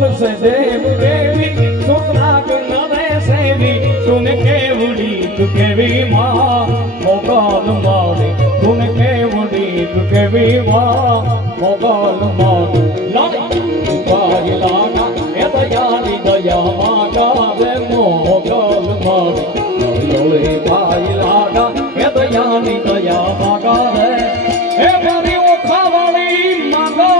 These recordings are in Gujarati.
બોલશે દેવ દેવી સુતરાગ નરે સેવી તુને કેવડી તું કેવી માં મોગલ મારી તુને કેવડી તું કેવી માં મોગલ મારી લાલી પાઈ લાગા એ દયાલી દયા માગા રે મોગલ મારી લોલી પાઈ લાગા એ દયાલી દયા માગા રે એ મારી ઓખાવાળી માગા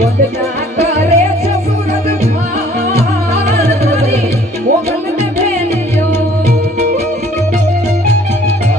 વંદના કરે